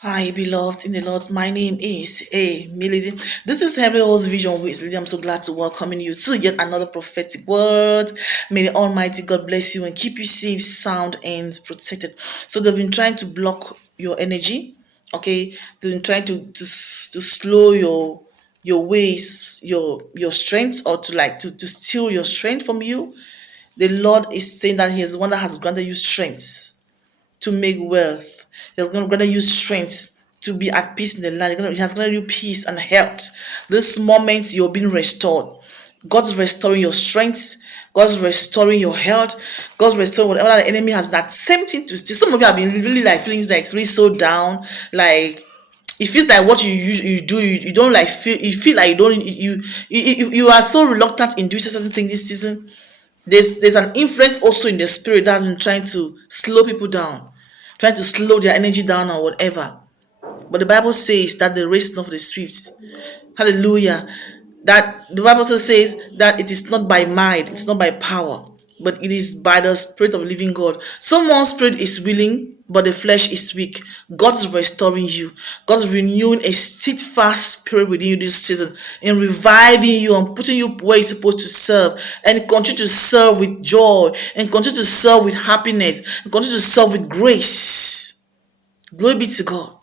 Hi, beloved in the Lord. My name is Melody. This is Heavenly Host Vision with Lily. I'm so glad to welcome you to yet another prophetic word. May the Almighty God bless you and keep you safe, sound, and protected. So they've been trying to block your energy. Okay, they've been trying to slow your ways, your strength, or to steal your strength from you. The Lord is saying that He is the one that has granted you strength to make wealth. He's going to grant you strength to be at peace in the land. He has granted you peace and health. This moment you're being restored. God's restoring your strength. God's restoring your health. God's restoring whatever the enemy has been attempting to steal. Some of you have been really like feeling like really so down, like it feels like what you do you don't like feel like you don't you are so reluctant in doing certain things this season. There's an influence also in the spirit that has been trying to slow people down, trying to slow their energy down or whatever. But the Bible says that the race is not for the swift. Hallelujah. That the Bible also says that it is not by might, it's not by power, but it is by the Spirit of the living God. Someone's spirit is willing, but the flesh is weak. God's restoring you. God's renewing a steadfast spirit within you this season, and reviving you and putting you where you're supposed to serve, and continue to serve with joy, and continue to serve with happiness, and continue to serve with grace. Glory be to God.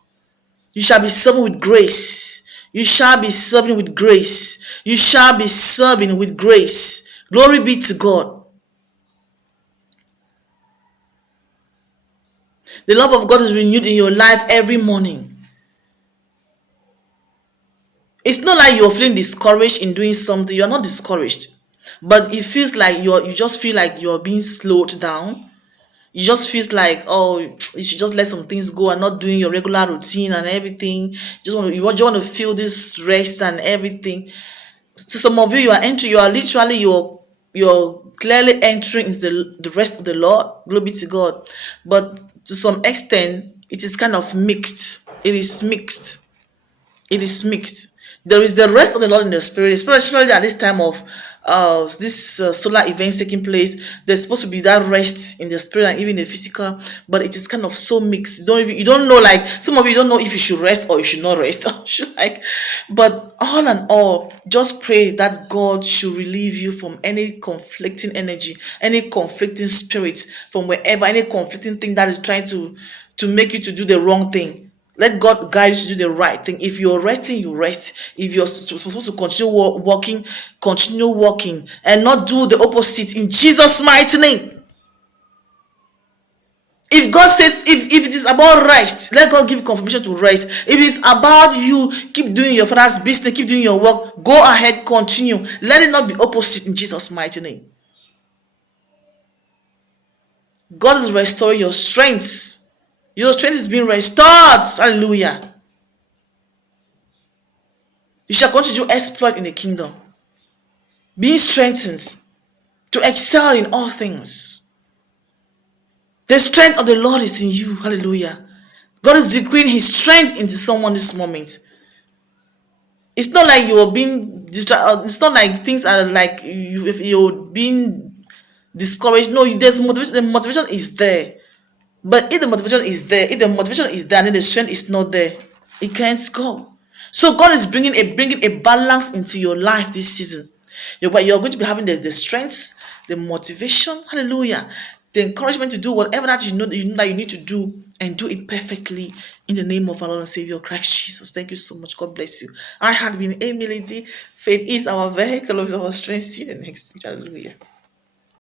You shall be serving with grace. You shall be serving with grace. You shall be serving with grace. Glory be to God. The love of God is renewed in your life every morning. It's not like you're feeling discouraged in doing something. You're not discouraged. But it feels like you just feel like you're being slowed down. You just feels like, oh, you should just let some things go and not doing your regular routine and everything. You want to feel this rest and everything. To some of you, you're clearly entering into the rest of the Lord. Glory be to God. But to some extent, it is kind of mixed. It is mixed. It is mixed. There is the rest of the Lord in the spirit, especially at this time of this solar events taking place. There's supposed to be that rest in the spirit and even the physical, but it is kind of so mixed. You don't know, like some of you don't know if you should rest or you should not rest. But all in all, just pray that God should relieve you from any conflicting energy, any conflicting spirit from wherever, any conflicting thing that is trying to make you to do the wrong thing. Let God guide you to do the right thing. If you're resting, you rest. If you're supposed to continue walking, continue walking and not do the opposite in Jesus' mighty name. If God says, if it is about rest, let God give confirmation to rest. If it's about you, keep doing your father's business, keep doing your work, go ahead, continue. Let it not be opposite in Jesus' mighty name. God is restoring your strength. Your strength is being restored. Hallelujah. You shall continue to exploit in the kingdom, being strengthened to excel in all things. The strength of the Lord is in you. Hallelujah. God is decreeing his strength into someone this moment. It's not like you're being distracted. It's not like things are like if you're being discouraged. No, there's motivation. The motivation is there. But if the motivation is there, and then the strength is not there, it can't go. So God is bringing a balance into your life this season. You're going to be having the strength, the motivation, hallelujah, the encouragement to do whatever that you know that you need to do, and do it perfectly in the name of our Lord and Savior Christ Jesus. Thank you so much. God bless you. I have been Emily. Faith is our vehicle of our strength. See you next week. Hallelujah.